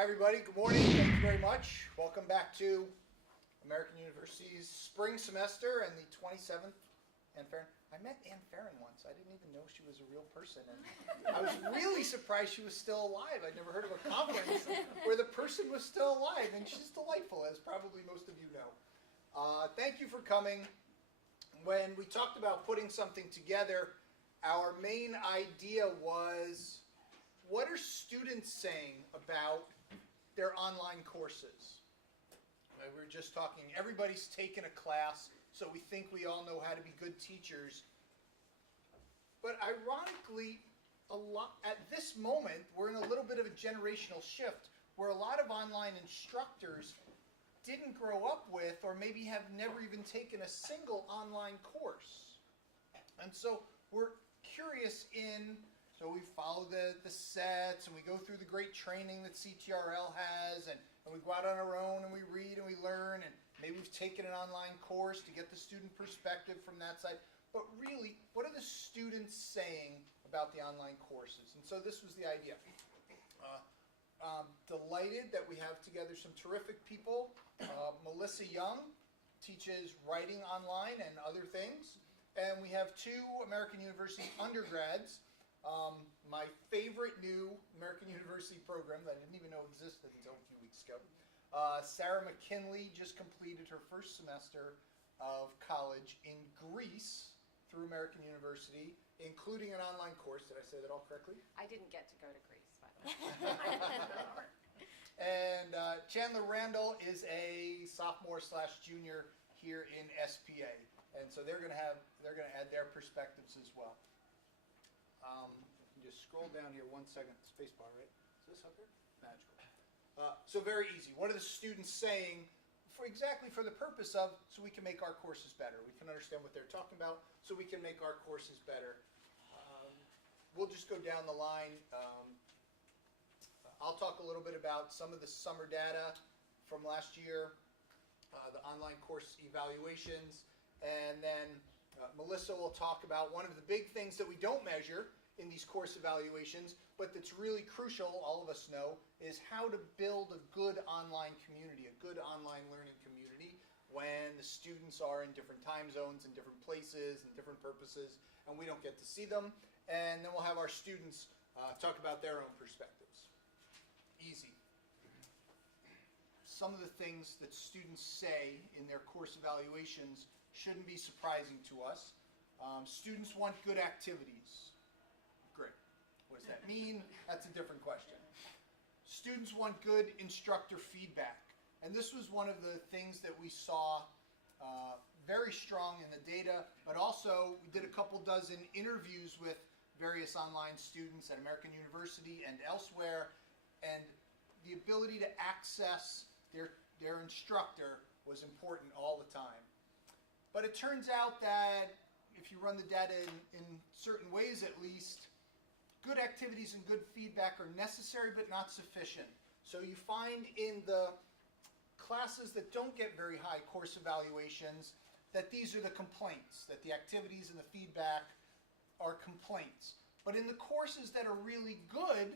Hi everybody, good morning, thank you very much. Welcome back to American University's spring semester and the 27th Ann Ferren. I met Ann Ferren once. I didn't even know she was a real person. And I was really surprised she was still alive. I'd never heard of a conference where the person was still alive, and she's delightful, as probably most of you know. Thank you for coming. When we talked about putting something together, our main idea was, what are students saying about their online courses? We were just talking, everybody's taken a class, so we think we all know how to be good teachers. But ironically, at this moment, we're in a little bit of a generational shift where a lot of online instructors didn't grow up with, or maybe have never even taken a single online course. And so we're curious so we follow the sets, and we go through the great training that CTRL has, and we go out on our own, and we read, and we learn, and maybe we've taken an online course to get the student perspective from that side. But really, what are the students saying about the online courses? And so this was the idea. Delighted that we have together some terrific people. Melissa Young teaches writing online and other things. And we have two American University undergrads. My favorite new American University program that I didn't even know existed until a few weeks ago. Sarah McKinley just completed her first semester of college in Greece through American University, including an online course. Did I say that all correctly? I didn't get to go to Greece, by the way. And Chandler Randall is a sophomore/junior here in SPA, and so they're going to add their perspectives as well. Just scroll down here 1 second. Space bar, right? Is this up here? Magical. So very easy. What are the students saying? Exactly for the purpose of, so we can make our courses better. We can understand what they're talking about, so we can make our courses better. We'll just go down the line. I'll talk a little bit about some of the summer data from last year, the online course evaluations, and then Melissa will talk about one of the big things that we don't measure in these course evaluations, but that's really crucial, all of us know, is how to build a good online community, a good online learning community when the students are in different time zones and different places and different purposes, and we don't get to see them. And then we'll have our students talk about their own perspectives. Easy. Some of the things that students say in their course evaluations shouldn't be surprising to us. Students want good activities. Great. What does that mean? That's a different question. Students want good instructor feedback. And this was one of the things that we saw very strong in the data, but also we did a couple dozen interviews with various online students at American University and elsewhere, and the ability to access their instructor was important all the time. But it turns out that if you run the data in certain ways at least, good activities and good feedback are necessary but not sufficient. So you find in the classes that don't get very high course evaluations that these are the complaints, that the activities and the feedback are complaints. But in the courses that are really good,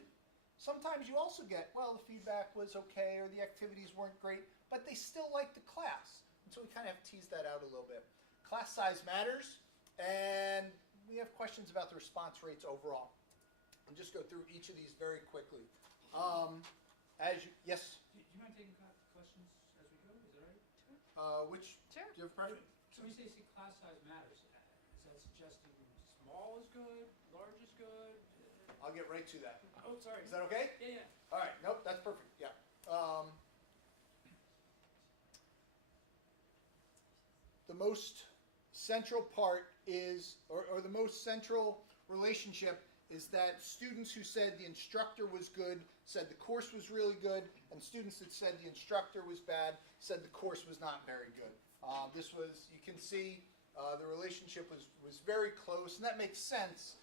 sometimes you also get, well, the feedback was okay or the activities weren't great, but they still like the class. And so we kind of have to tease that out a little bit. Class size matters, and we have questions about the response rates overall. I'll just go through each of these very quickly. Yes? Do you mind taking questions as we go? Is that right? Sure. Do you have a preference? So when you say class size matters, is that suggesting small is good, large is good? I'll get right to that. Oh, sorry. Is that okay? Yeah. All right. Nope, that's perfect. Yeah. The most central part is, or the most central relationship is that students who said the instructor was good said the course was really good, and students that said the instructor was bad said the course was not very good. You can see the relationship was very close, and that makes sense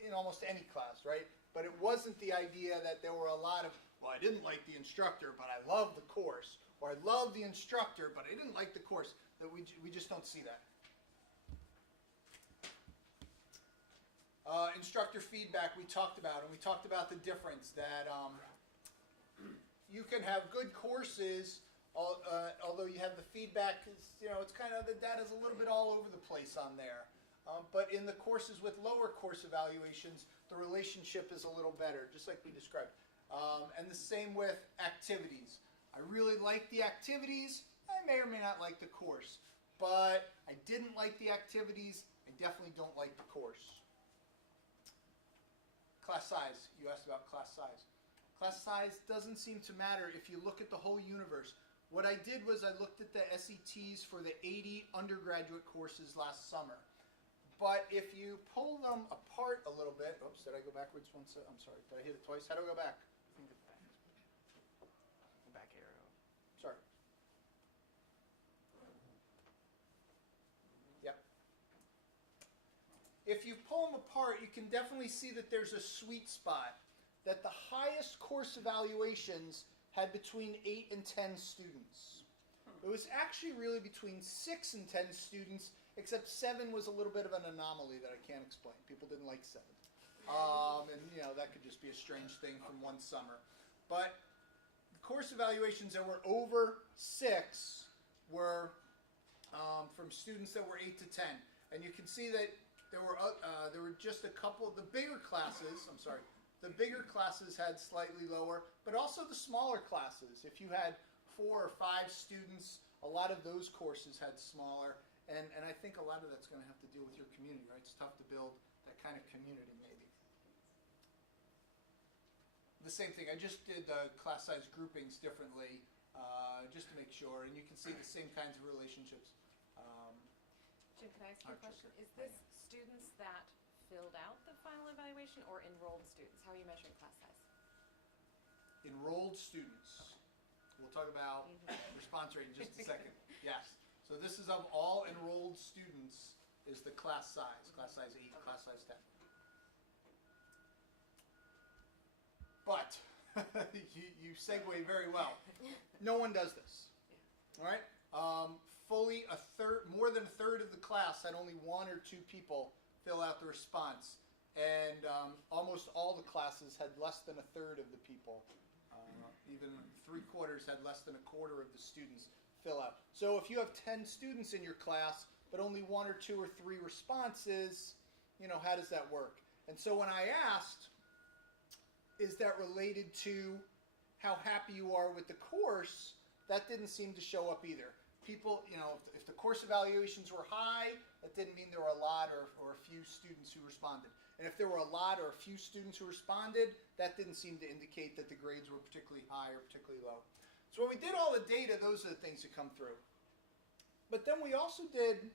in almost any class, right? But it wasn't the idea that there were a lot of, well, I didn't like the instructor, but I love the course, or I love the instructor, but I didn't like the course. That we just don't see that. Instructor feedback we talked about, and we talked about the difference that you can have good courses, although you have the feedback, it's kind of, the data's a little bit all over the place on there. But in the courses with lower course evaluations, the relationship is a little better, just like we described. And the same with activities. I really like the activities. I may or may not like the course. But I didn't like the activities. I definitely don't like the course. Class size. You asked about class size. Class size doesn't seem to matter if you look at the whole universe. What I did was I looked at the SETs for the 80 undergraduate courses last summer. But if you pull them apart a little bit, oops, did I go backwards once? I'm sorry, did I hit it twice? How do I go back? Back arrow. Sorry. Yep. If you pull them apart, you can definitely see that there's a sweet spot. That the highest course evaluations had between 8 and 10 students. It was actually really between 6 and 10 students, except 7 was a little bit of an anomaly that I can't explain. People didn't like 7. And that could just be a strange thing from one summer. But the course evaluations that were over 6 were from students that were 8 to 10. And you can see that there were just a couple of the bigger classes, the bigger classes had slightly lower, but also the smaller classes. If you had 4 or 5 students, a lot of those courses had smaller. And I think a lot of that's going to have to do with your community, right? It's tough to build that kind of community, maybe. The same thing, I just did the class size groupings differently, just to make sure, and you can see the same kinds of relationships. Jim, can I ask you a Sure, question? sure. Is this students that filled out the final evaluation or enrolled students? How are you measuring class size? Enrolled students. We'll talk about response rate in just a second. Yes. So this is of all enrolled students is the class size. Class size 8, class size 10. But you segue very well. No one does this. All right? Fully more than a third of the class had only 1 or 2 people fill out the response. And almost all the classes had less than a third of the people. Even 3/4 had less than a quarter of the students fill out. So if you have 10 students in your class, but only 1 or 2 or 3 responses, how does that work? And so when I asked, is that related to how happy you are with the course, that didn't seem to show up either. People, if the course evaluations were high, that didn't mean there were a lot or a few students who responded. And if there were a lot or a few students who responded, that didn't seem to indicate that the grades were particularly high or particularly low. So when we did all the data, those are the things that come through. But then we also did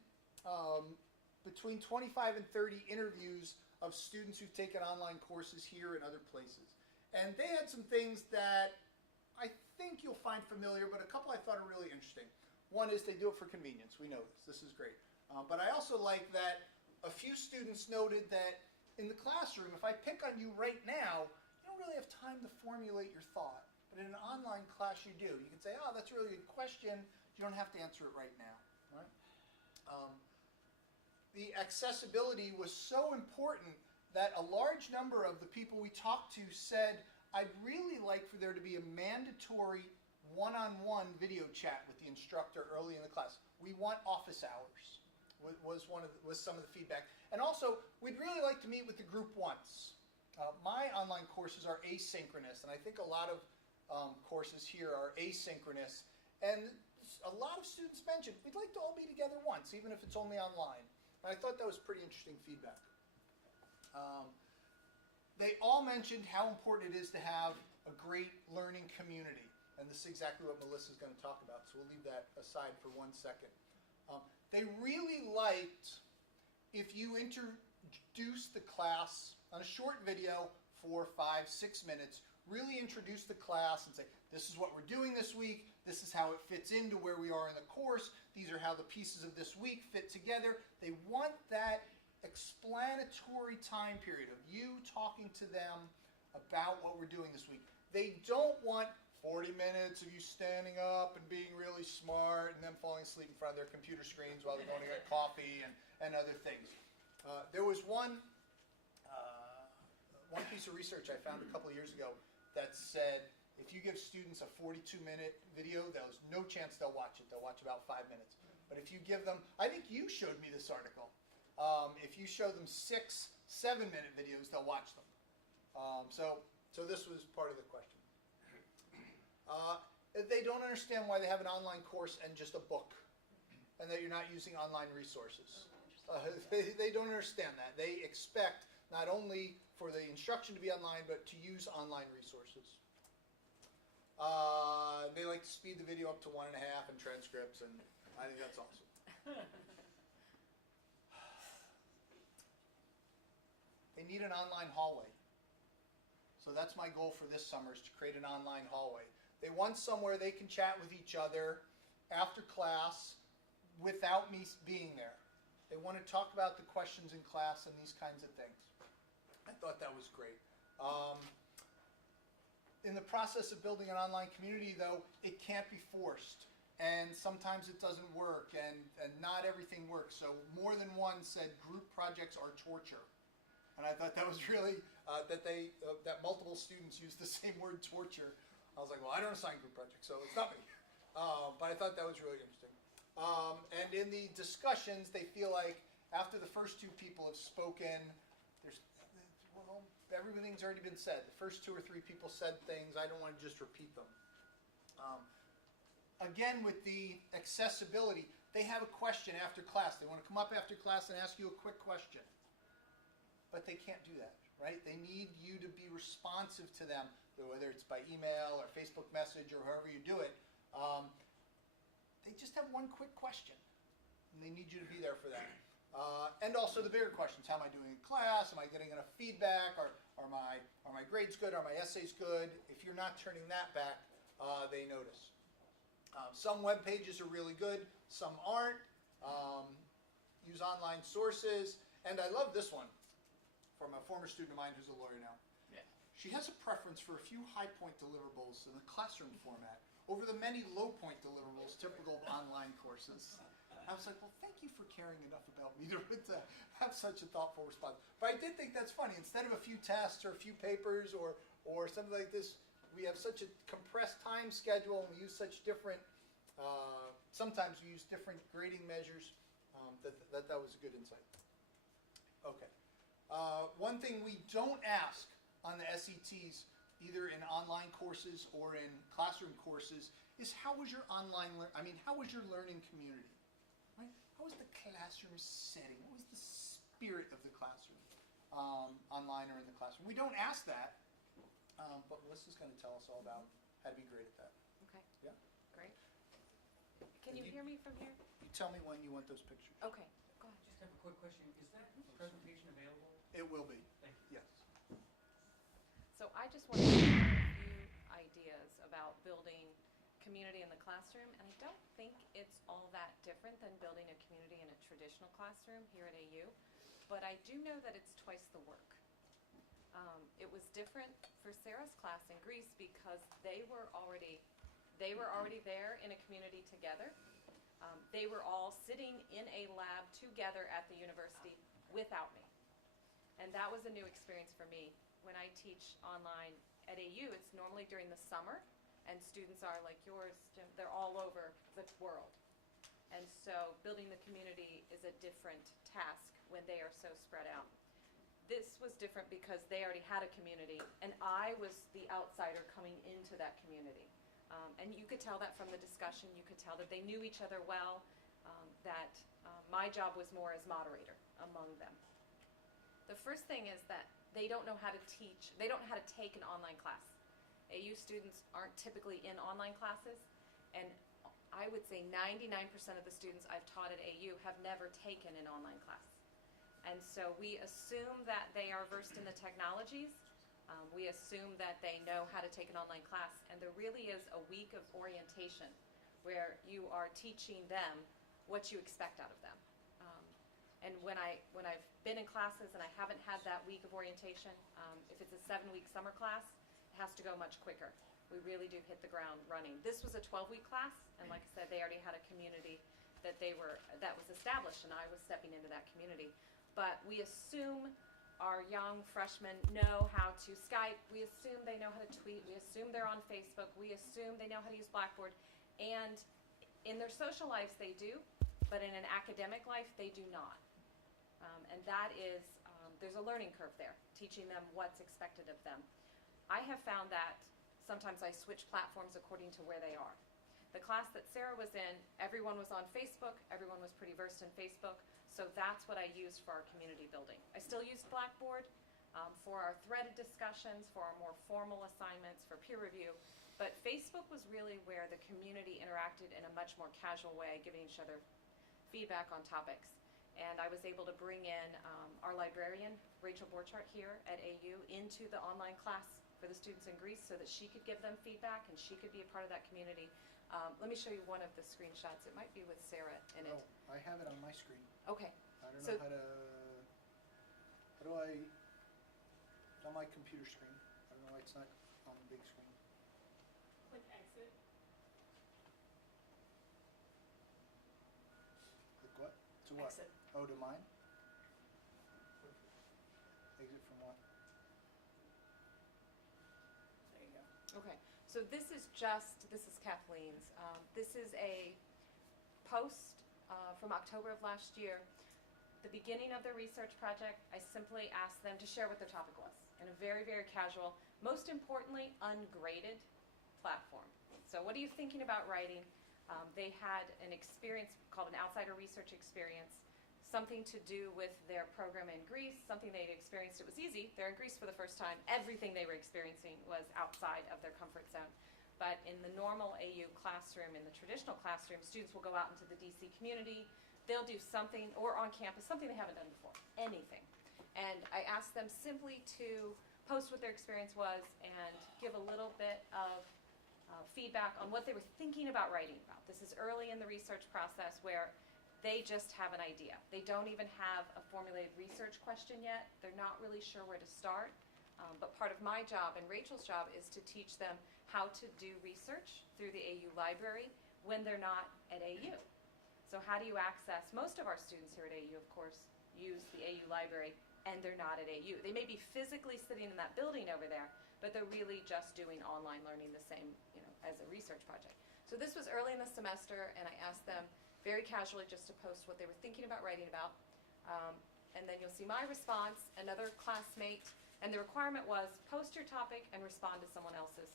between 25 and 30 interviews of students who've taken online courses here and other places. And they had some things that I think you'll find familiar, but a couple I thought are really interesting. One is they do it for convenience. We know this. This is great. But I also like that a few students noted that in the classroom, if I pick on you right now, you don't really have time to formulate your thought. But in an online class, you do. You can say, oh, that's a really good question. You don't have to answer it right now. Right? The accessibility was so important that a large number of the people we talked to said, I'd really like for there to be a mandatory one-on-one video chat with the instructor early in the class. We want office hours, was some of the feedback. And also, we'd really like to meet with the group once. My online courses are asynchronous, and I think a lot of courses here are asynchronous. And a lot of students mentioned, we'd like to all be together once, even if it's only online. And I thought that was pretty interesting feedback. They all mentioned how important it is to have a great learning community. And this is exactly what Melissa's going to talk about, so we'll leave that aside for 1 second. They really liked if you introduce the class on a short video, 4, 5, 6 minutes, really introduce the class and say, this is what we're doing this week, this is how it fits into where we are in the course, these are how the pieces of this week fit together. They want that explanatory time period of you talking to them about what we're doing this week. They don't want 40 minutes of you standing up and being really smart and then falling asleep in front of their computer screens while they're going to get coffee and other things. There was one piece of research I found a couple of years ago that said If you give students a 42-minute video, there's no chance they'll watch it. They'll watch about 5 minutes. But if you give them, I think you showed me this article. If you show them 6 7-minute videos, they'll watch them. So this was part of the question. They don't understand why they have an online course and just a book, and that you're not using online resources. They don't understand that. They expect not only for the instruction to be online, but to use online resources. They like to speed the video up to 1.5 and transcripts, and I think that's awesome. They need an online hallway. So that's my goal for this summer, is to create an online hallway. They want somewhere they can chat with each other after class without me being there. They want to talk about the questions in class and these kinds of things. I thought that was great. In the process of building an online community, though, it can't be forced. And sometimes it doesn't work, and not everything works. So more than one said group projects are torture. And I thought that was really, that multiple students used the same word, torture. I was like, well, I don't assign group projects, so it's not me. But I thought that was really interesting. And in the discussions, they feel like after the first 2 people have spoken, well, everything's already been said. The first 2 or 3 people said things. I don't want to just repeat them. Again, with the accessibility, they have a question after class. They want to come up after class and ask you a quick question. But they can't do that, right? They need you to be responsive to them, whether it's by email or Facebook message or however you do it. They just have one quick question, and they need you to be there for that. And also the bigger questions: how am I doing in class? Am I getting enough feedback? Are my grades good? Are my essays good? If you're not turning that back, they notice. Some web pages are really good, some aren't. Use online sources, and I love this one from a former student of mine who's a lawyer now. Yeah. She has a preference for a few high point deliverables in the classroom format over the many low point deliverables typical of online courses. I was like, well, thank you for caring enough about me to have such a thoughtful response. But I did think that's funny. Instead of a few tests or a few papers or something like this, we have such a compressed time schedule, and we use such different, sometimes we use different grading measures. That was a good insight. Okay. One thing we don't ask on the SETs, either in online courses or in classroom courses, is how was your how was your learning community? Right? How was the classroom setting? What was the spirit of the classroom, online or in the classroom? We don't ask that, but Melissa's going to tell us all about how to be great at that. Okay. Yeah. Great. Can you hear me from here? You tell me when you want those pictures. Okay. Go ahead. Just have a quick question. Is that presentation available? It will be. Thank you. Yes. So I just wanted to share a few ideas about building community in the classroom, and I don't think it's all that different than building a community in a traditional classroom here at AU, but I do know that it's twice the work. It was different for Sarah's class in Greece because they were already there in a community together. They were all sitting in a lab together at the university without me, and that was a new experience for me. When I teach online at AU, it's normally during the summer, and students are like yours, Jim, they're all over the world. And so building the community is a different task when they are so spread out. This was different because they already had a community, and I was the outsider coming into that community. And you could tell that from the discussion. You could tell that they knew each other well, that my job was more as moderator among them. The first thing is that they don't know how to teach. They don't know how to take an online class. AU students aren't typically in online classes, and I would say 99% of the students I've taught at AU have never taken an online class. And so we assume that they are versed in the technologies. We assume that they know how to take an online class, and there really is a week of orientation where you are teaching them what you expect out of them. And when I've been in classes and I haven't had that week of orientation, if it's a 7-week summer class, it has to go much quicker. We really do hit the ground running. This was a 12-week class, and like I said, they already had a community that was established, and I was stepping into that community. But we assume our young freshmen know how to Skype. We assume they know how to tweet. We assume they're on Facebook. We assume they know how to use Blackboard. And in their social lives, they do, but in an academic life, they do not. And that is, there's a learning curve there, teaching them what's expected of them. I have found that sometimes I switch platforms according to where they are. The class that Sarah was in, everyone was on Facebook. Everyone was pretty versed in Facebook. So that's what I used for our community building. I still used Blackboard for our threaded discussions, for our more formal assignments, for peer review. But Facebook was really where the community interacted in a much more casual way, giving each other feedback on topics. And I was able to bring in our librarian, Rachel Borchardt here at AU, into the online class for the students in Greece so that she could give them feedback and she could be a part of that community. Let me show you one of the screenshots. It might be with Sarah in it. Oh, I have it on my screen. Okay. I don't So- know how do I, it's on my computer screen. I don't know why it's not on the big screen. Click exit. Click what? To what? Exit. Oh, to mine? Exit from what? There you go. Okay, so this is Kathleen's. This is a post from October of last year. The beginning of their research project, I simply asked them to share what their topic was in a very, very casual, most importantly, ungraded platform. So what are you thinking about writing? They had an experience called an outsider research experience, something to do with their program in Greece, something they'd experienced. It was easy. They're in Greece for the first time. Everything they were experiencing was outside of their comfort zone. But in the normal AU classroom, in the traditional classroom, students will go out into the DC community. They'll do something, or on campus, something they haven't done before, anything. And I asked them simply to post what their experience was and give a little bit of feedback on what they were thinking about writing about. This is early in the research process where they just have an idea. They don't even have a formulated research question yet. They're not really sure where to start. But part of my job and Rachel's job is to teach them how to do research through the AU library when they're not at AU. So how do you access? Most of our students here at AU, of course, use the AU library, and they're not at AU. They may be physically sitting in that building over there, but they're really just doing online learning the same, as a research project. So this was early in the semester, and I asked them very casually just to post what they were thinking about writing about. And then you'll see my response, another classmate, and the requirement was post your topic and respond to someone else's.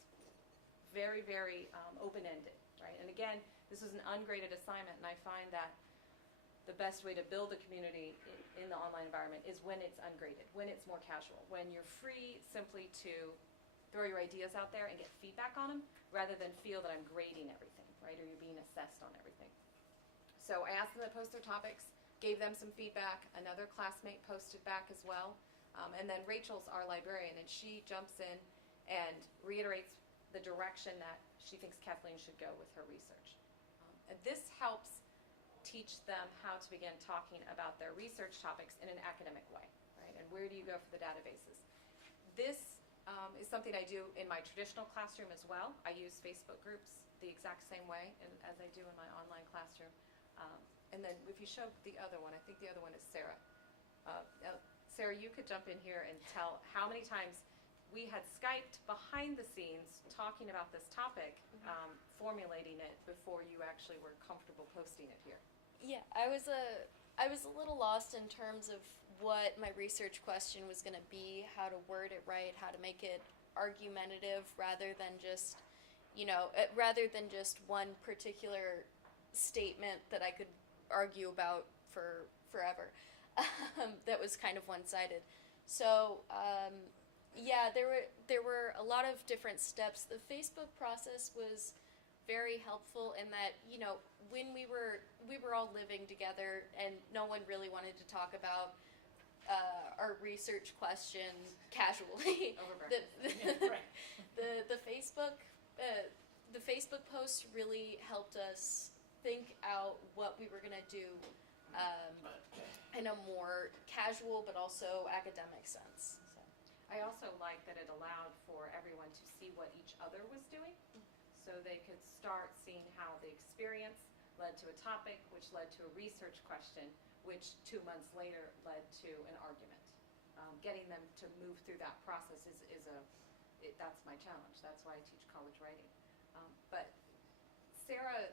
Very, very open-ended, right? And again, this was an ungraded assignment, and I find that the best way to build a community in the online environment is when it's ungraded, when it's more casual, when you're free simply to throw your ideas out there and get feedback on them, rather than feel that I'm grading everything, right, or you're being assessed on everything. So I asked them to post their topics, gave them some feedback. Another classmate posted back as well. And then Rachel's our librarian, and she jumps in and reiterates the direction that she thinks Kathleen should go with her research. And this helps teach them how to begin talking about their research topics in an academic way, right? And where do you go for the databases? This is something I do in my traditional classroom as well. I use Facebook groups the exact same way as I do in my online classroom. And then if you show the other one, I think the other one is Sarah. Sarah, you could jump in here and tell how many times we had Skyped behind the scenes talking about this topic, formulating it before you actually were comfortable posting it here. Yeah, I was a little lost in terms of what my research question was going to be, how to word it right, how to make it argumentative rather than just, rather than just one particular statement that I could argue about for forever. That was kind of one-sided. So, yeah, there were a lot of different steps. The Facebook process was very helpful in that, when we were all living together and no one really wanted to talk about our research question casually. Over breakfast. The Facebook post really helped us think out what we were going to do in a more casual but also academic sense. So. I also like that it allowed for everyone to see what each other was doing, so they could start seeing how the experience led to a topic, which led to a research question, which 2 months later led to an argument. getting them to move through that process that's my challenge. That's why I teach college writing. But Sarah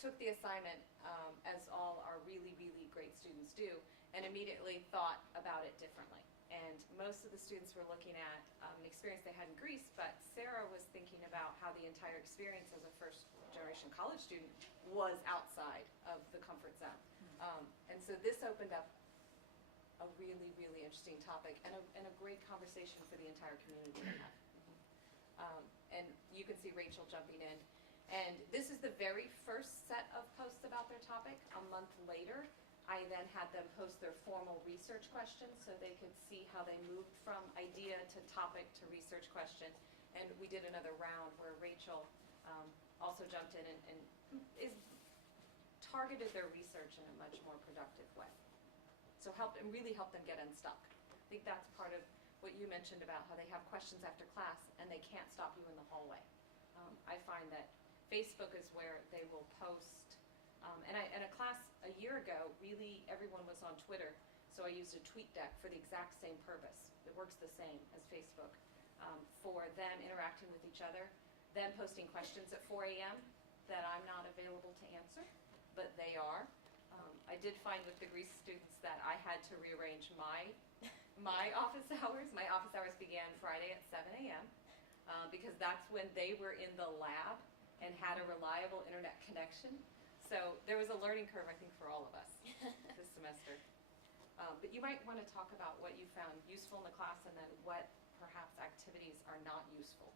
took the assignment, as all our really, really great students do, and immediately thought about it differently. And most of the students were looking at an experience they had in Greece, but Sarah was thinking about how the entire experience as a first-generation college student was outside of the comfort zone. And so this opened up a really, really interesting topic and a great conversation for the entire community to have. And you can see Rachel jumping in. And this is the very first set of posts about their topic. A month later, I then had them post their formal research questions so they could see how they moved from idea to topic to research question. And we did another round where Rachel also jumped in and targeted their research in a much more productive way. So really helped them get unstuck. I think that's part of what you mentioned about how they have questions after class and they can't stop you in the hallway. I find that Facebook is where they will post, and a class a year ago, really everyone was on Twitter, so I used a tweet deck for the exact same purpose. It works the same as Facebook, for them interacting with each other, them posting questions at 4 a.m. that I'm not available to answer, but they are. I did find with the Greece students that I had to rearrange my office hours. My office hours began Friday at 7 a.m. Because that's when they were in the lab and had a reliable internet connection. So there was a learning curve, I think, for all of us this semester. But you might want to talk about what you found useful in the class and then what perhaps activities are not useful.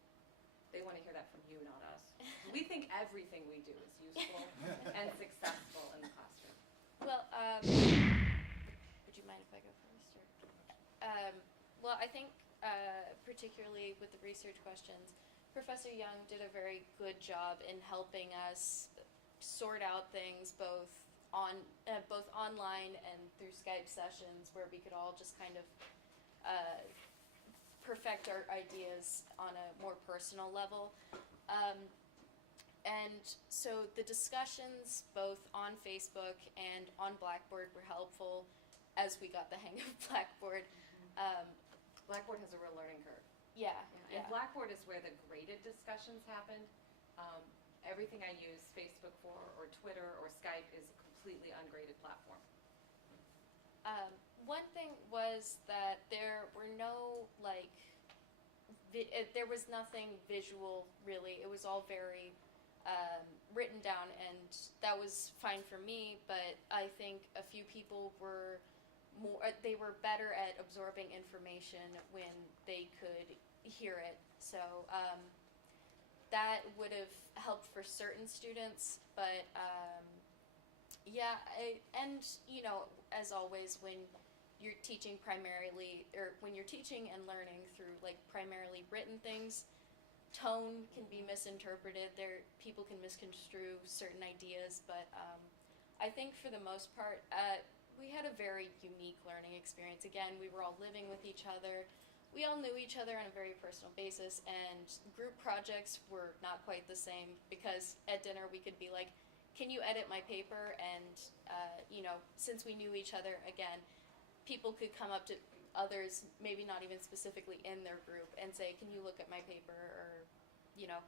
They want to hear that from you, not us. We think everything we do is useful and successful in the classroom. Well, would you mind if I go first? Or? Well, I think particularly with the research questions, Professor Young did a very good job in helping us sort out things both online and through Skype sessions where we could all just kind of perfect our ideas on a more personal level. And so the discussions both on Facebook and on Blackboard were helpful as we got the hang of Blackboard. Blackboard has a real learning curve. Yeah. And Blackboard is where the graded discussions happen. Everything I use Facebook for, or Twitter, or Skype is a completely ungraded platform. One thing was that there were no, there was nothing visual, really. It was all very written down, and that was fine for me, but I think a few people were they were better at absorbing information when they could hear it. So that would have helped for certain students, but and as always, when you're teaching primarily, or when you're teaching and learning through primarily written things, tone can be misinterpreted. People can misconstrue certain ideas, but I think for the most part, we had a very unique learning experience. Again, we were all living with each other. We all knew each other on a very personal basis, and group projects were not quite the same because at dinner we could be like, can you edit my paper? And, since we knew each other, again, people could come up to others, maybe not even specifically in their group, and say, can you look at my paper, or,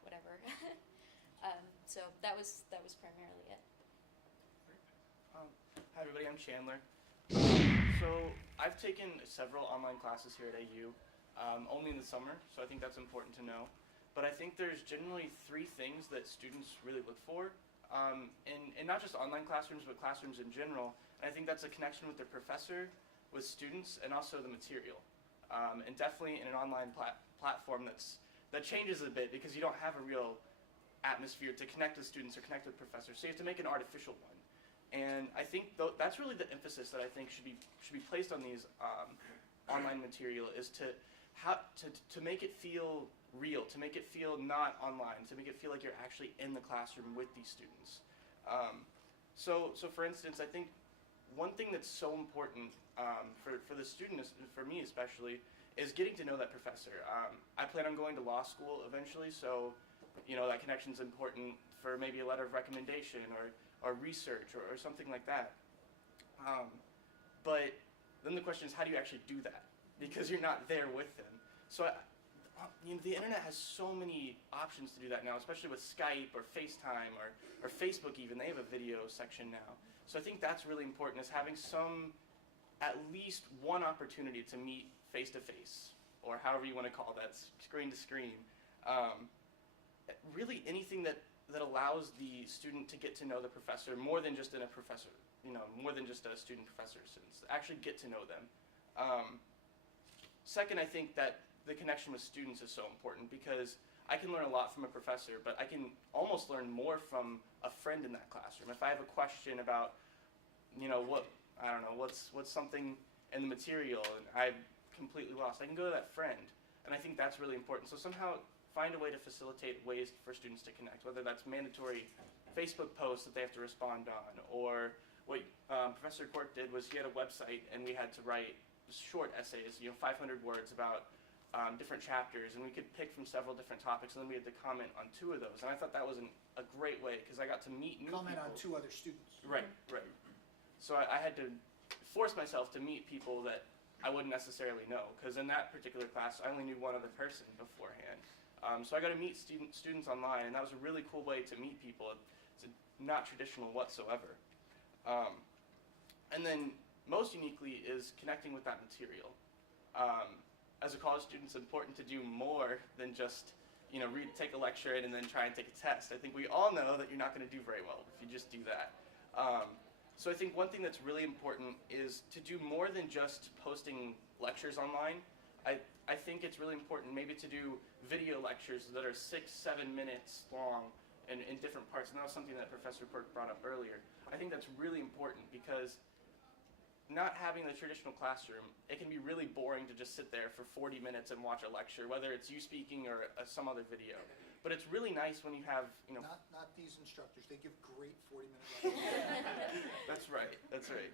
whatever. So that was primarily it. Hi everybody, I'm Chandler. So I've taken several online classes here at AU, only in the summer, so I think that's important to know. But I think there's generally three things that students really look for, in not just online classrooms, but classrooms in general. And I think that's a connection with their professor, with students, and also the material. And definitely in an online platform that changes a bit because you don't have a real atmosphere to connect with students or connect with professors, so you have to make an artificial one. And I think that's really the emphasis that I think should be placed on these online material, is to make it feel real, to make it feel not online, to make it feel like you're actually in the classroom with these students. So for instance, I think one thing that's so important for the student, for me especially, is getting to know that professor. I plan on going to law school eventually, so that connection's important for maybe a letter of recommendation or research or something like that. But then the question is, how do you actually do that? Because you're not there with them. So the internet has so many options to do that now, especially with Skype or FaceTime or Facebook even. They have a video section now. So I think that's really important, is having at least one opportunity to meet face-to-face, or however you want to call that, screen to screen. Really anything that allows the student to get to know the professor more than just more than just a student-professor sense. Actually get to know them. Second, I think that the connection with students is so important, because I can learn a lot from a professor, but I can almost learn more from a friend in that classroom. If I have a question about, what's something in the material and I'm completely lost, I can go to that friend. And I think that's really important. So somehow find a way to facilitate ways for students to connect, whether that's mandatory Facebook posts that they have to respond on, or what Professor Court did was he had a website and we had to write short essays, 500 words about different chapters, and we could pick from several different topics, and then we had to comment on 2 of those. And I thought that was a great way, because I got to meet new Comment people. on 2 other students. Right. So I had to force myself to meet people that I wouldn't necessarily know, because in that particular class, I only knew one other person beforehand. So I got to meet students online, and that was a really cool way to meet people. It's not traditional whatsoever. And then most uniquely is connecting with that material. As a college student, it's important to do more than just take a lecture and then try and take a test. I think we all know that you're not going to do very well if you just do that. So I think one thing that's really important is to do more than just posting lectures online. I think it's really important maybe to do video lectures that are 6-7 minutes long in different parts. And that was something that Professor Quirk brought up earlier. I think that's really important, because not having the traditional classroom, it can be really boring to just sit there for 40 minutes and watch a lecture, whether it's you speaking or some other video. But it's really nice when you have, Not these instructors. They give great 40-minute lectures. That's right.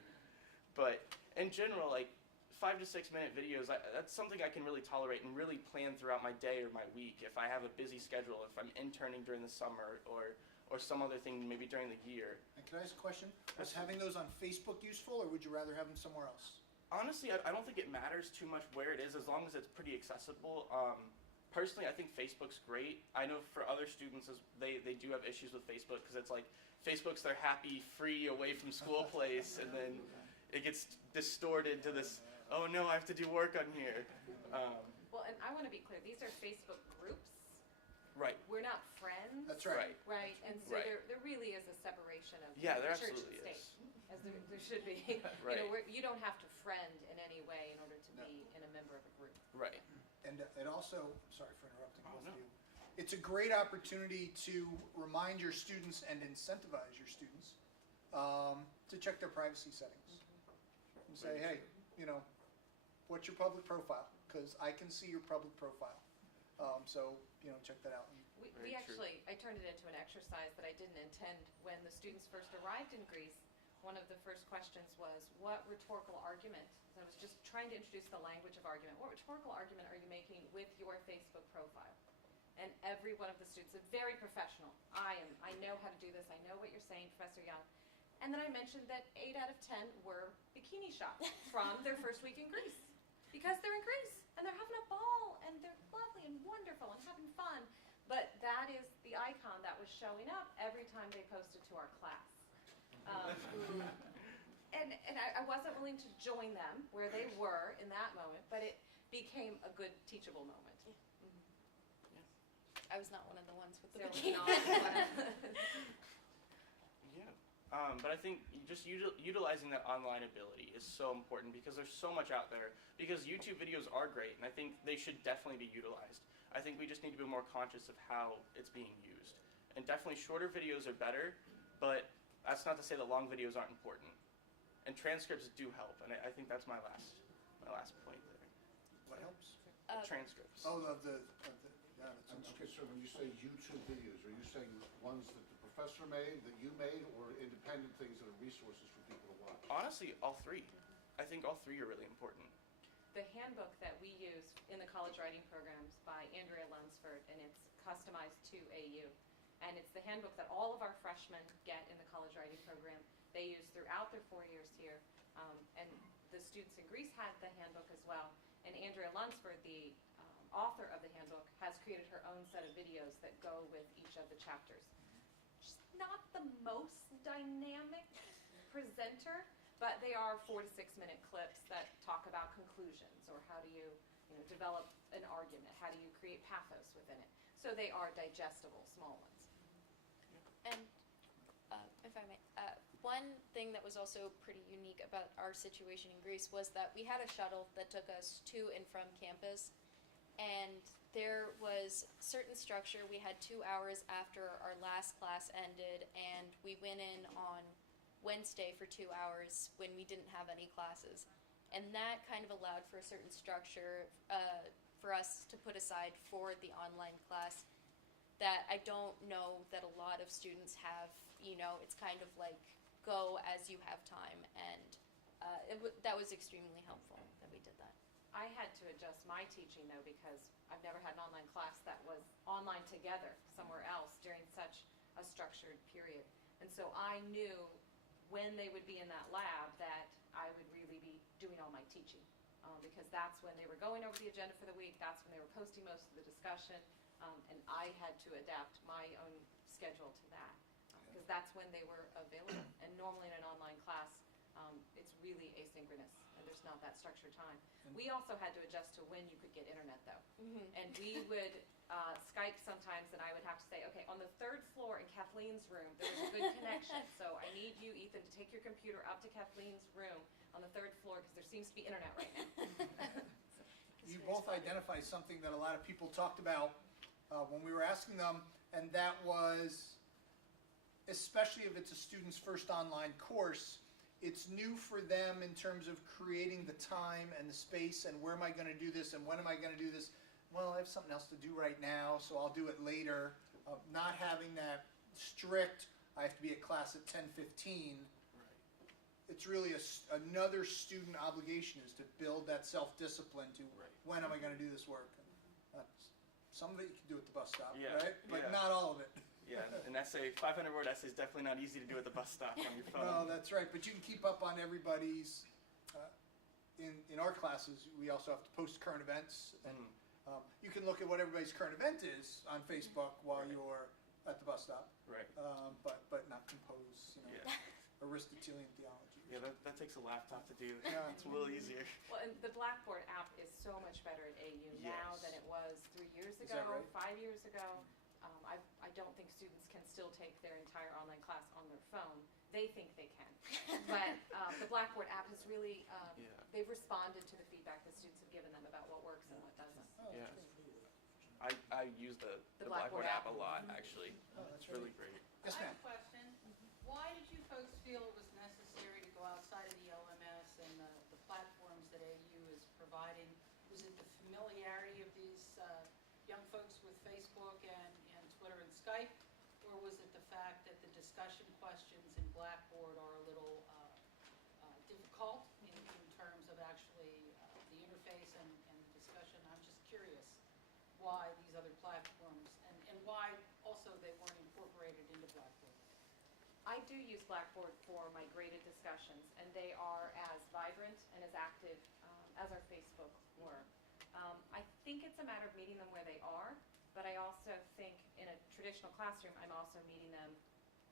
But in general, 5 to 6 minute videos, that's something I can really tolerate and really plan throughout my day or my week. If I have a busy schedule, if I'm interning during the summer or some other thing maybe during the year. And can I ask a question? Was having those on Facebook useful, or would you rather have them somewhere else? Honestly, I don't think it matters too much where it is, as long as it's pretty accessible. Personally, I think Facebook's great. I know for other students, they do have issues with Facebook, because it's like Facebook's their happy, free, away from school place, and then it gets distorted to this, oh no, I have to do work on here. Well, and I want to be clear, these are Facebook groups. Right. We're not friends. That's right. Right, and so Right. there really is a separation of Yeah, there church absolutely and state, is. as there should be. Right. You don't have to friend in any way in order to be a member of a group. Right. And it also, sorry for interrupting both no. of you. It's a great opportunity to remind your students and incentivize your students to check their privacy settings. And say, hey, what's your public profile? Because I can see your public profile. So, check that out. We Very actually, I turned it into an exercise that I didn't intend. When the students first arrived in Greece, one of the first questions was, what rhetorical argument, so I was just trying to introduce the language of argument, what rhetorical argument are you making with your Facebook profile? And every one of the students, very professional, I know how to do this, I know what you're saying, Professor Young. And then I mentioned that 8 out of 10 were bikini shots from their first week in Greece. Because they're in Greece, and they're having a ball, and they're lovely and wonderful and having fun. But that is the icon that was showing up every time they posted to our class. And I wasn't willing to join them where they were in that moment, but it became a good teachable moment. I was not one of the ones with the So bikini. not Yeah. But I think just utilizing that online ability is so important, because there's so much out there. Because YouTube videos are great, and I think they should definitely be utilized. I think we just need to be more conscious of how it's being used. And definitely shorter videos are better, but that's not to say that long videos aren't important. And transcripts do help, and I think that's my last point there. What helps? Transcripts. Oh, yeah, Okay, so when you say YouTube videos, are you saying ones that the professor made, that you made, or independent things that are resources for people to watch? Honestly, all 3. I think all 3 are really important. The handbook that we use in the college writing programs by Andrea Lunsford, and it's customized to AU. And it's the handbook that all of our freshmen get in the college writing program. They use throughout their 4 years here. And the students in Greece had the handbook as well, and Andrea Lunsford, the author of the handbook, has created her own set of videos that go with each of the chapters. She's not the most dynamic presenter, but they are 4 to 6 minute clips that talk about conclusions, or how do you develop an argument, how do you create pathos within it. So they are digestible, small ones. And if I may, one thing that was also pretty unique about our situation in Greece was that we had a shuttle that took us to and from campus, and there was certain structure. We had 2 hours after our last class ended, and we went in on Wednesday for 2 hours when we didn't have any classes. And that kind of allowed for a certain structure for us to put aside for the online class that I don't know that a lot of students have. It's kind of like go as you have time, and that was extremely helpful that we did that. I had to adjust my teaching though, because I've never had an online class that was online together somewhere else during such a structured period. And so I knew when they would be in that lab that I would really be doing all my teaching, because that's when they were going over the agenda for the week, that's when they were posting most of the discussion, and I had to adapt my own schedule to that, because that's when they were available. And normally in an online class, it's really asynchronous, and there's not that structured time. We also had to adjust to when you could get internet though. Mm-hmm. And we would Skype sometimes, and I would have to say, okay, on the 3rd floor in Kathleen's room, there's a good connection. So I need you, Ethan, to take your computer up to Kathleen's room on the 3rd floor, because there seems to be internet right now. You both identified something that a lot of people talked about when we were asking them, and that was, especially if it's a student's first online course, it's new for them in terms of creating the time and the space, and where am I going to do this, and when am I going to do this? Well, I have something else to do right now, so I'll do it later. Not having that strict, I have to be at class at 10:15. It's really another student obligation, is to build that self-discipline to when am I going to do this work. Some of it you can do at the bus stop, Yeah, right? But yeah. not all of it. Yeah, an essay, 500-word essay is definitely not easy to do at the bus stop on your phone. No, that's right. But you can keep up on everybody's. In our classes, we also have to post current events, and you can look at what everybody's current event is on Facebook while you're at the bus stop. Right. But not compose, Yeah. Aristotelian theology. Yeah, that takes a laptop to do. Yeah. It's a little easier. Well, and the Blackboard app is so much better at AU now Yes. than it was 3 years Is ago, that right? 5 years ago. I don't think students can still take their entire online class on their phone. They think they can. But the Blackboard app has really, Yeah. they've responded to the feedback that students have given them about what works and what doesn't. Oh, Yeah. that's great. I use the The Blackboard Blackboard app app. a lot, actually. Oh, that's It's really great. Yes, I ma'am. have a question. Why did you folks feel it was necessary to go outside of the LMS and the platforms that AU is providing? Was it the familiarity of these young folks with Facebook and Twitter and Skype? Or was it the fact that the discussion questions in Blackboard are a little difficult in terms of actually the interface and the discussion? I'm just curious why these other platforms and why also they weren't incorporated into Blackboard. I do use Blackboard for my graded discussions, and they are as vibrant and as active as our Facebook were. I think it's a matter of meeting them where they are, but I also think in a traditional classroom, I'm also meeting them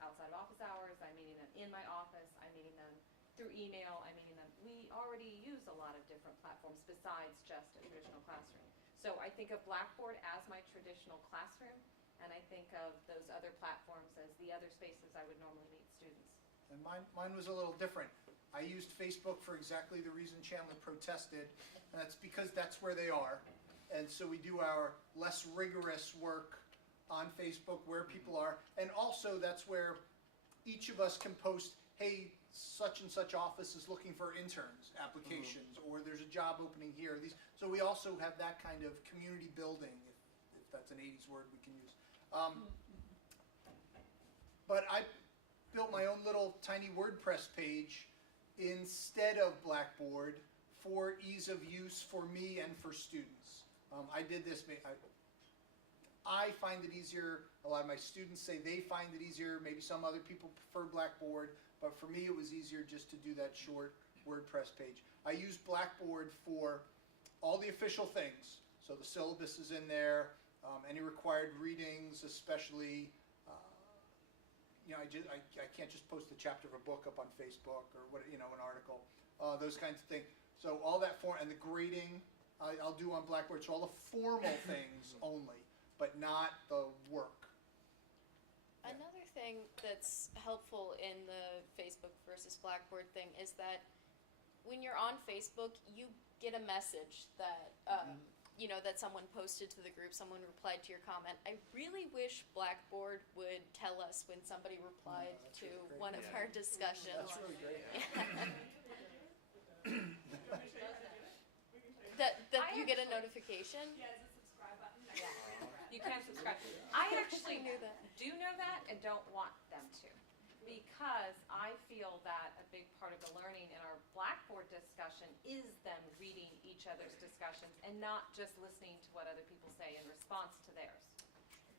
outside of office hours, I'm meeting them in my office, I'm meeting them through email, I'm meeting them. We already use a lot of different platforms besides just a traditional classroom. So I think of Blackboard as my traditional classroom, and I think of those other platforms as the other spaces I would normally meet students. And mine was a little different. I used Facebook for exactly the reason Chandler protested, and that's because that's where they are. And so we do our less rigorous work on Facebook where people are, and also that's where each of us can post, hey, such and such office is looking for interns applications, or there's a job opening here. So we also have that kind of community building, if that's an 80s word we can use. But I built my own little tiny WordPress page instead of Blackboard for ease of use for me and for students. I did this, I find it easier, a lot of my students say they find it easier, maybe some other people prefer Blackboard, but for me it was easier just to do that short WordPress page. I use Blackboard for all the official things. So the syllabus is in there, any required readings, especially, I can't just post a chapter of a book up on Facebook or an article, those kinds of things. So all that and the grading, I'll do on Blackboard. So all the formal things only, but not the work. Another thing that's helpful in the Facebook versus Blackboard thing is that when you're on Facebook, you get a message that that someone posted to the group, someone replied to your comment. I really wish Blackboard would tell us when somebody replied to really great. one of our discussions. That's really great. that you get a notification. You can subscribe. I actually knew that. do know that and don't want them to, because I feel that a big part of the learning in our Blackboard discussion is them reading each other's discussions and not just listening to what other people say in response to theirs.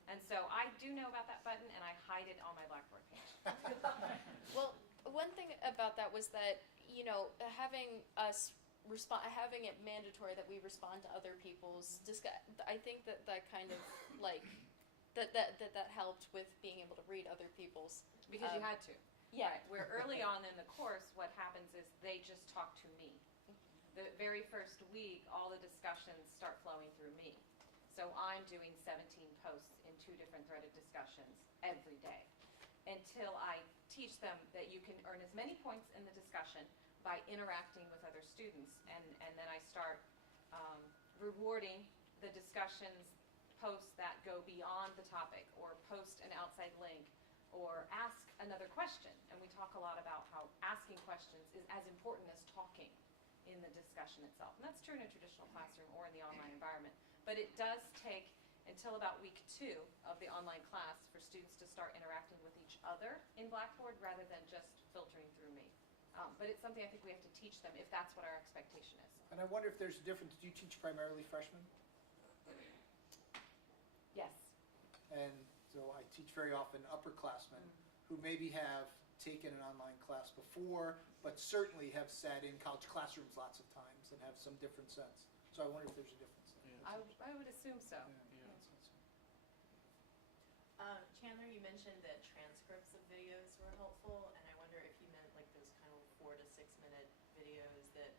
And so I do know about that button, and I hide it on my Blackboard page. Well, one thing about that was that having it mandatory that we respond to other people's I think that kind of that helped with being able to read other people's. Because you had to. Yeah. Right, where early on in the course, what happens is they just talk to me. The very first week, all the discussions start flowing through me. So I'm doing 17 posts in 2 different threaded discussions every day until I teach them that you can earn as many points in the discussion by interacting with other students. And then I start rewarding the discussions posts that go beyond the topic, or post an outside link, or ask another question. And we talk a lot about how asking questions is as important as talking in the discussion itself. And that's true in a traditional classroom or in the online environment. But it does take until about week 2 of the online class for students to start interacting with each other in Blackboard rather than just filtering through me. But it's something I think we have to teach them if that's what our expectation is. And I wonder if there's a difference. Do you teach primarily freshmen? Yes. And so I teach very often upperclassmen who maybe have taken an online class before, but certainly have sat in college classrooms lots of times and have some different sense. So I wonder if there's a difference there. I would assume so. Chandler, you mentioned that transcripts of videos were helpful, and I wonder if you meant like those kind of 4 to 6 minute videos that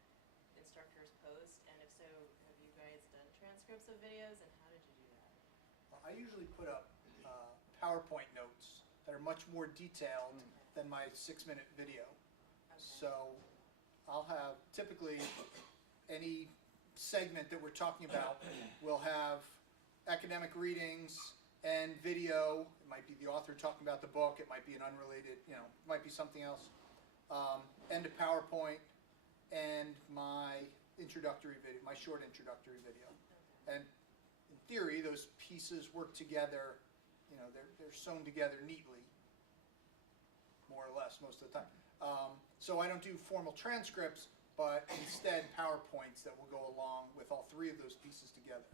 instructors post, and if so, have you guys done transcripts of videos, and how did you do that? I usually put up PowerPoint notes that are much more detailed than my 6-minute video. Okay. So I'll have typically any segment that we're talking about will have academic readings and video. It might be the author talking about the book. It might be an unrelated, it might be something else. And a PowerPoint and my introductory video, my short introductory video. And in theory, those pieces work together. They're sewn together neatly, more or less, most of the time. So I don't do formal transcripts, but instead PowerPoints that will go along with all 3 of those pieces together.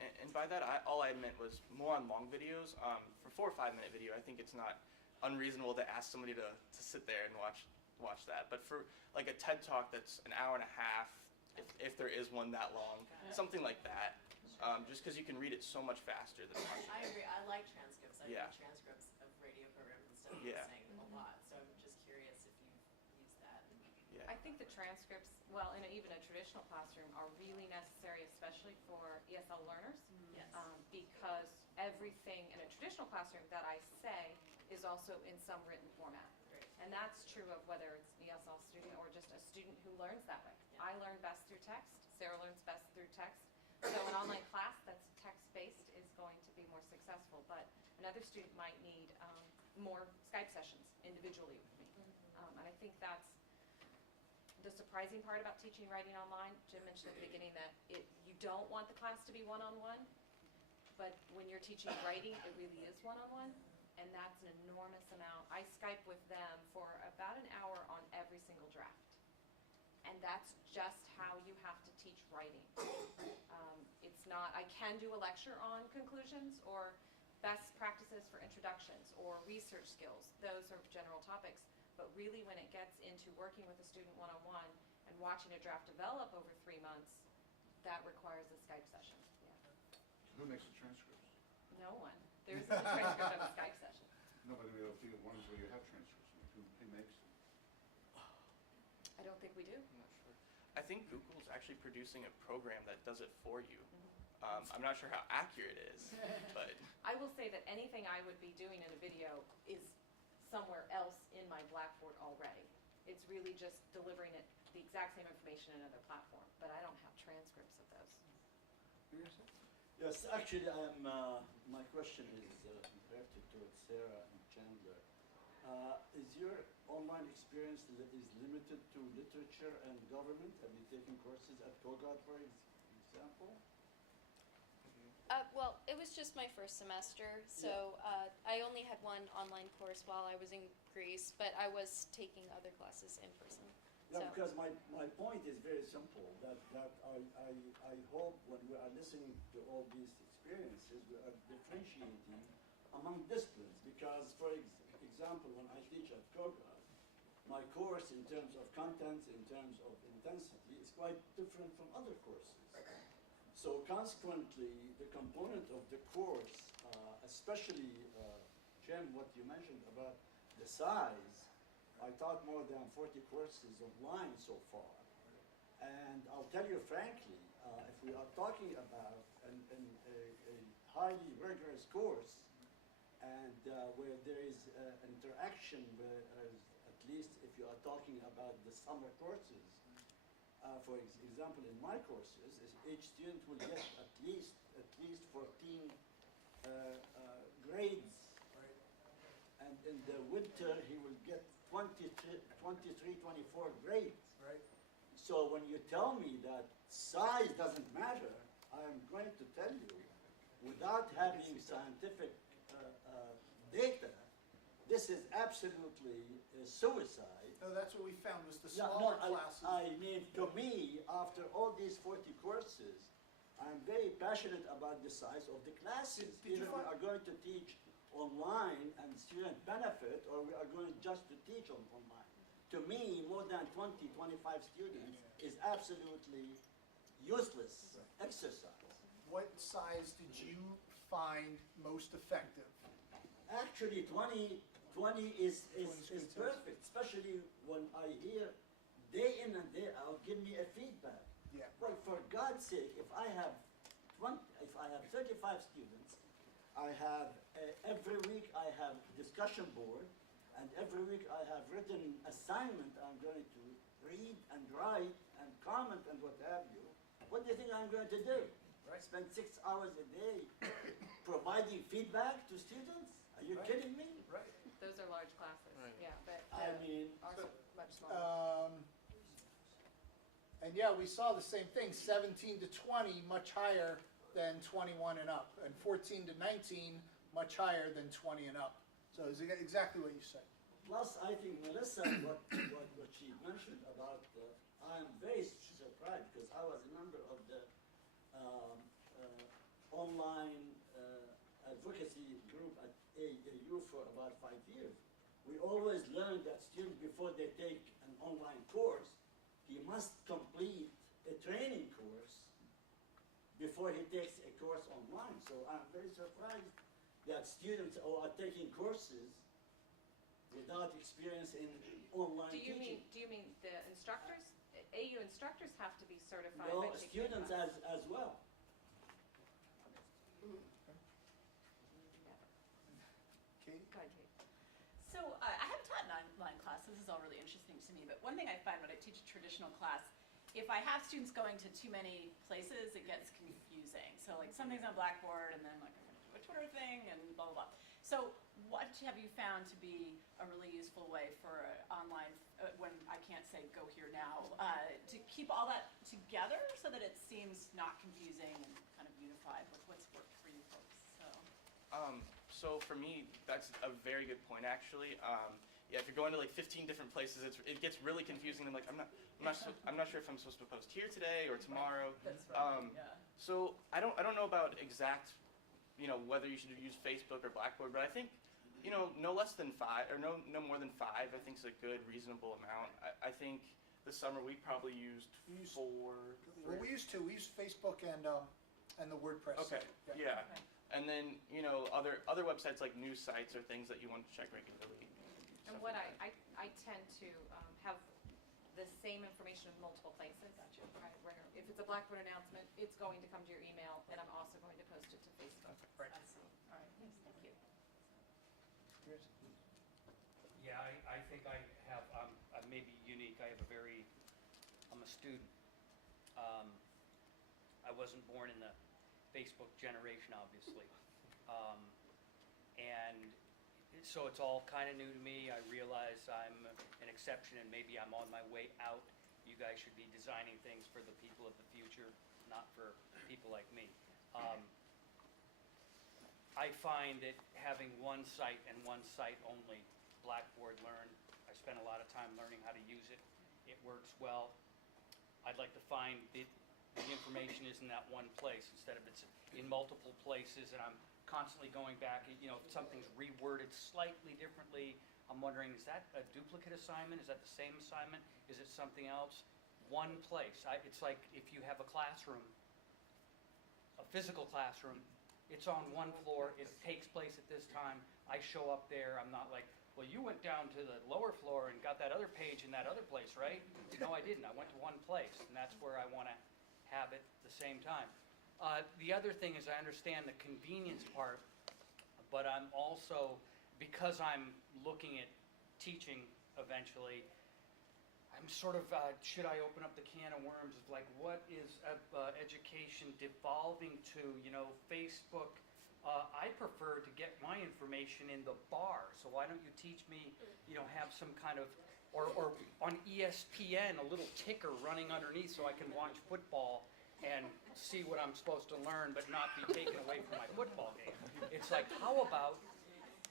And by that, all I meant was more on long videos. For 4 or 5 minute video, I think it's not unreasonable to ask somebody to sit there and watch that. But for like a TED Talk that's an hour and a half, if there is one that long, something like that, just because you can read it so much faster than watching. I agree. I like transcripts. I Yeah. read transcripts of radio programs instead of Yeah. listening a lot. So I'm just curious if you've used that. Yeah. I think the transcripts, well, in even a traditional classroom, are really necessary, especially for ESL learners. Yes. Because everything in a traditional classroom that I say is also in some written format. Great. And that's true of whether it's an ESL student or just a student who learns that way. Yeah. I learn best through text. Sarah learns best through text. So an online class that's text-based is going to be more successful. But another student might need more Skype sessions individually with me. And I think that's the surprising part about teaching writing online. Jim mentioned at the beginning that you don't want the class to be one-on-one. But when you're teaching writing, it really is one-on-one. And that's an enormous amount. I Skype with them for about an hour on every single draft. And that's just how you have to teach writing. It's not, I can do a lecture on conclusions or best practices for introductions or research skills. Those are general topics. But really, when it gets into working with a student one-on-one and watching a draft develop over 3 months, that requires a Skype session. Yeah. Who makes the transcripts? No one. There isn't a transcript of a Skype session. Nobody, if you, ones where you have transcripts, who makes them? I don't think we do. I'm not sure. I think Google's actually producing a program that does it for you. I'm not sure how accurate it is, but I will say that anything I would be doing in a video is somewhere else in my Blackboard already. It's really just delivering it, the exact same information in another platform, but I don't have transcripts of those. Yes, actually, my question is directed towards Sarah and Chandler. Is your online experience is limited to literature and government? Have you taken courses at Kogod, for example? Well, it was just my first semester, so I only had one online course while I was in Greece, but I was taking other classes in person. Yeah, So- because my point is very simple, that I hope when we are listening to all these experiences, we are differentiating among disciplines, because for example, when I teach at Kogod, my course in terms of content, in terms of intensity, is quite different from other courses. So consequently, the component of the course, especially, Jim, what you mentioned about the size, I taught more than 40 courses online so far. And I'll tell you frankly, if we are talking about a highly rigorous course, and where there is interaction, whereas at least if you are talking about the summer courses, for example, in my courses, each student will get at least 14 grades, and in the winter he will get 23, 24 grades. Right. So when you tell me that size doesn't matter, I'm going to tell you, without having scientific data, this is absolutely suicide. No, that's what we found was the Yeah, smaller no, classes. I mean, to me, after all these 40 courses, I'm very passionate about the size of the classes. Did you Either we find- are going to teach online and student benefit, or we are going just to teach online. To me, more than 20, 25 students is absolutely useless exercise. What size did you find most effective? Actually, 20 is 20 is good perfect, especially when I hear day in and day out, give me a feedback. Yeah. Well, for God's sake, if I have 35 students, I have every week I have discussion board, and every week I have written assignment I'm going to read and write and comment and what have you. What do you think I'm going to do? Right. Spend 6 hours a day providing feedback to students? Are you Right. kidding me? Right. Those are large classes, Right. yeah, but I mean, ours are much smaller. And yeah, we saw the same thing, 17 to 20, much higher than 21 and up, and 14 to 19, much higher than 20 and up. So it's exactly what you said. plus I think Melissa, what she mentioned about, I'm very surprised because I was a member of the online advocacy group at AAU for about 5 years. We always learn that students, before they take an online course, he must complete a training course before he takes a course online. So I'm very surprised that students who are taking courses without experience in online Do you teaching. mean the instructors? AU instructors have to be certified No, by taking a students class. as well. Katie? Go ahead, Kate. So I haven't taught an online class. This is all really interesting to me. But one thing I find when I teach a traditional class, if I have students going to too many places, it gets confusing. So like something's on Blackboard, and then like I'm going to do a Twitter thing, and blah blah blah. So what have you found to be a really useful way for online, when I can't say go here now, to keep all that together so that it seems not confusing and kind of unified? Like what's worked for you folks? So for me, that's a very good point, actually. Yeah, if you're going to like 15 different places, it gets really confusing. I'm like, I'm not sure if I'm supposed to post here today or tomorrow. That's right. Yeah. So I don't know about exact, whether you should use Facebook or Blackboard, but I think no less than 5, or no more than 5. I think is a good, reasonable amount. I think this summer we probably used We used- 4. Well, we used two. We used Facebook and the WordPress. Okay. site. Yeah. And then other websites like news sites or things that you want to check regularly. And stuff what like that. I tend to have the same information in multiple places. Right, where if it's a Blackboard announcement, it's going to come to your email, and I'm also going to post it to Facebook. Right. I see. All right, yes, thank you. Yours? Yeah, I think I have, I may be unique, I'm a student. I wasn't born in the Facebook generation, obviously. And so it's all kind of new to me. I realize I'm an exception and maybe I'm on my way out. You guys should be designing things for the people of the future, not for people like me. I find that having one site and one site only, Blackboard Learn, I spent a lot of time learning how to use it. It works well. I'd like to find the information is in that one place instead of it's in multiple places and I'm constantly going back. If something's reworded slightly differently, I'm wondering, is that a duplicate assignment? Is that the same assignment? Is it something else? One place. It's like if you have a classroom, a physical classroom, it's on one floor, it takes place at this time, I show up there, I'm not like, well, you went down to the lower floor and got that other page in that other place, right? No, I didn't, I went to one place, and that's where I want to have it at the same time. The other thing is I understand the convenience part, but I'm also, because I'm looking at teaching eventually, I'm sort of, should I open up the can of worms of like, what is education devolving to, Facebook? I prefer to get my information in the bar, so why don't you teach me, have some kind of, or on ESPN, a little ticker running underneath so I can watch football and see what I'm supposed to learn but not be taken away from my football game. It's like, how about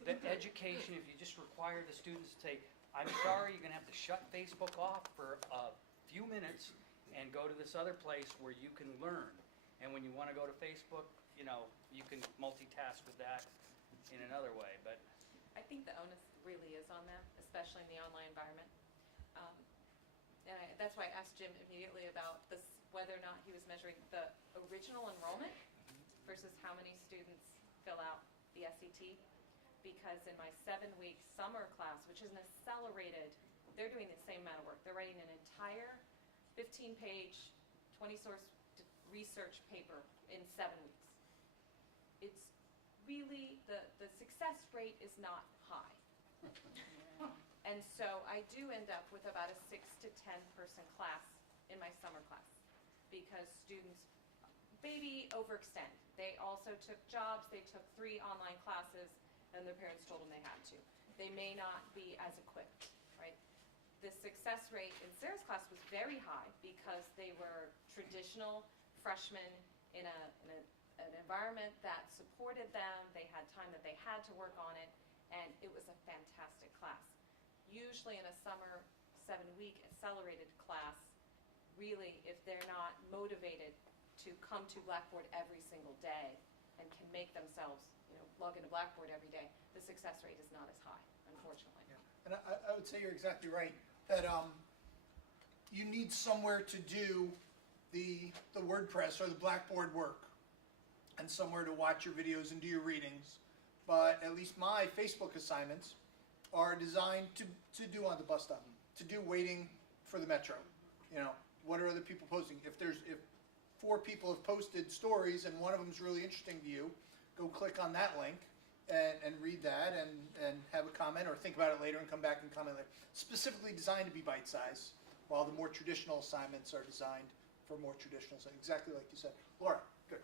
the education, if you just require the students to say, I'm sorry, you're going to have to shut Facebook off for a few minutes and go to this other place where you can learn. And when you want to go to Facebook, you can multitask with that in another way. But I think the onus really is on them, especially in the online environment. That's why I asked Jim immediately about this, whether or not he was measuring the original enrollment versus how many students fill out the SET. Because in my 7-week summer class, which is an accelerated, they're doing the same amount of work. They're writing an entire 15-page, 20-source research paper in 7 weeks. It's really, the success rate is not high. And so I do end up with about a 6 to 10 person class in my summer class because students maybe overextend. They also took jobs, they took 3 online classes, and their parents told them they had to. They may not be as equipped, right? The success rate in Sarah's class was very high because they were traditional freshmen in an environment that supported them. They had time that they had to work on it, and it was a fantastic class. Usually in a summer 7-week accelerated class, really, if they're not motivated to come to Blackboard every single day and can make themselves log into Blackboard every day, the success rate is not as high, unfortunately. Yeah. And I would say you're exactly right, that you need somewhere to do the WordPress or the Blackboard work and somewhere to watch your videos and do your readings. But at least my Facebook assignments are designed to do on the bus stop, to do waiting for the metro. What are other people posting? If 4 people have posted stories and one of them is really interesting to you, go click on that link and read that and have a comment or think about it later and come back and comment later. Specifically designed to be bite-sized, while the more traditional assignments are designed for more traditional, so exactly like you said. Laura, good.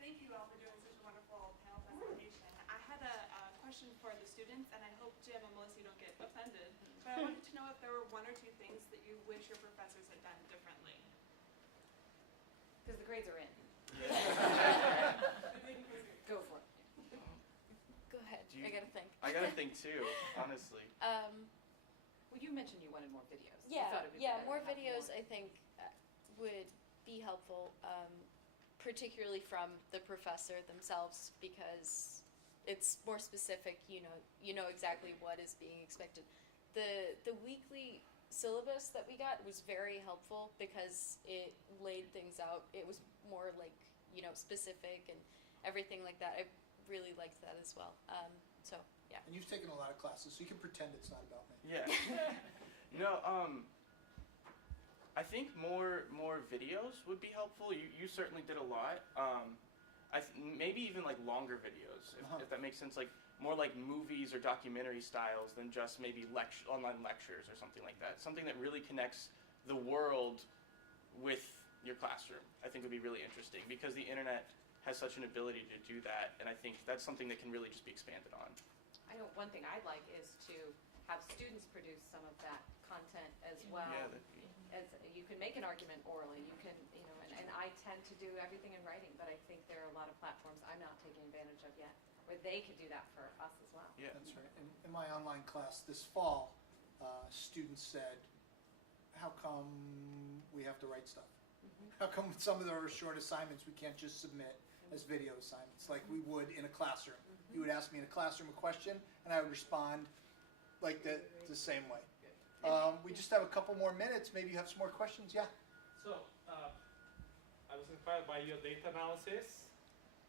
Thank you all for doing such a wonderful panel presentation. I had a question for the students, and I hope Jim and Melissa don't get offended, but I wanted to know if there were 1 or 2 things that you wish your professors had done differently. Because the grades are in. Go for it. Go ahead. I gotta think. I gotta think too, honestly. Well, you mentioned you wanted more videos. You Yeah, thought it'd be yeah. better More to have videos, I think, would be helpful, particularly from the professor themselves, because it's more specific. You know exactly what is being expected. The weekly syllabus that we got was very helpful because it laid things out. It was more like, specific and everything like that. I really liked that as well. So yeah. And you've taken a lot of classes, so you can pretend it's not about me. Yeah. I think more videos would be helpful. You certainly did a lot. Maybe even like longer videos, if that makes sense. Like more like movies or documentary styles than just maybe online lectures or something like that. Something that really connects the world with your classroom, I think would be really interesting because the internet has such an ability to do that, and I think that's something that can really just be expanded on. I know one thing I'd like is to have students produce some of that content as well. Yeah, that'd be. As you can make an argument orally, you can, and I tend to do everything in writing, but I think there are a lot of platforms I'm not taking advantage of yet, where they could do that for us as well. Yeah. That's right. In my online class this fall, students said, how come we have to write stuff? How come some of our short assignments we can't just submit as video assignments like we would in a classroom? You would ask me in a classroom a question, and I would respond like the same way. We just have a couple more minutes. Maybe you have some more questions. Yeah? So, I was inspired by your data analysis,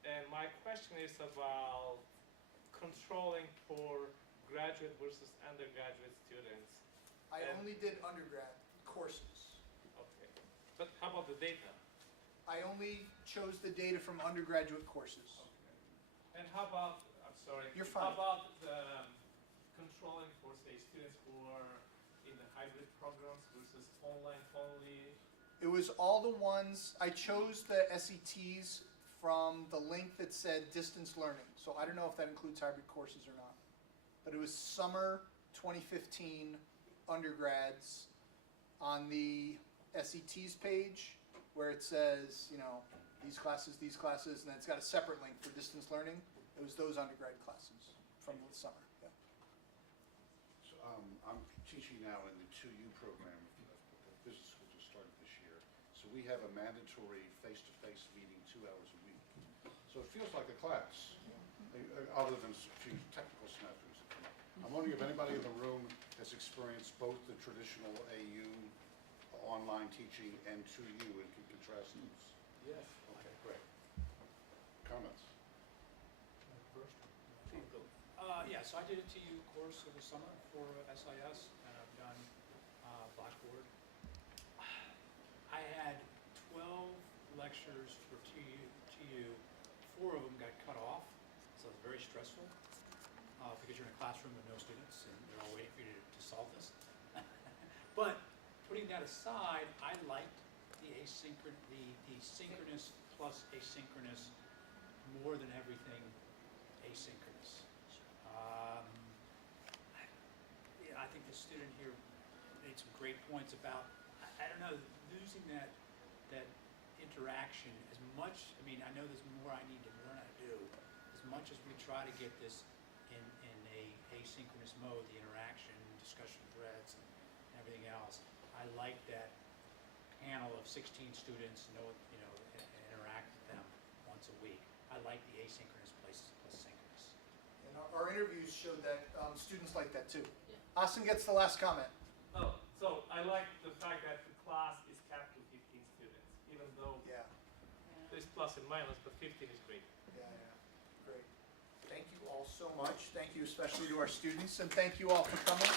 and my question is about controlling for graduate versus undergraduate students. I only did undergrad courses. Okay. But how about the data? I only chose the data from undergraduate courses. And how about, I'm sorry. You're fine. How about the controlling for, say, students who are in the hybrid programs versus online only? It was all the ones, I chose the SETs from the link that said distance learning. So I don't know if that includes hybrid courses or not. But it was summer 2015 undergrads on the SETs page where it says, these classes, and then it's got a separate link for distance learning. It was those undergrad classes from the summer. Yeah. So, I'm teaching now in the 2U program of the business school just started this year. So we have a mandatory face-to-face meeting 2 hours a week. So it feels like a class, other than a few technical snafus that come up. I'm wondering if anybody in the room has experienced both the traditional AU online teaching and 2U and can contrast those. Yes. Okay, great. Comments? Yeah, so I did a TU course over summer for SIS, and I've done Blackboard. I had 12 lectures for TU. 4 of them got cut off, so it's very stressful because you're in a classroom with no students, and they're all waiting for you to solve this. But putting that aside, I liked the synchronous plus asynchronous more than everything asynchronous. I think the student here made some great points about, I don't know, losing that interaction as much. I mean, I know there's more I need to learn how to do. As much as we try to get this in a asynchronous mode, the interaction, discussion threads, and everything else, I like that panel of 16 students, interact with them once a week. I like the asynchronous places plus synchronous. And our interviews showed that students like that too. Austin gets the last comment. Oh, so I like the fact that the class is capped to 15 students, even though there's plus and minus, but 15 is great. Yeah, great. Thank you all so much. Thank you especially to our students, and thank you all for coming.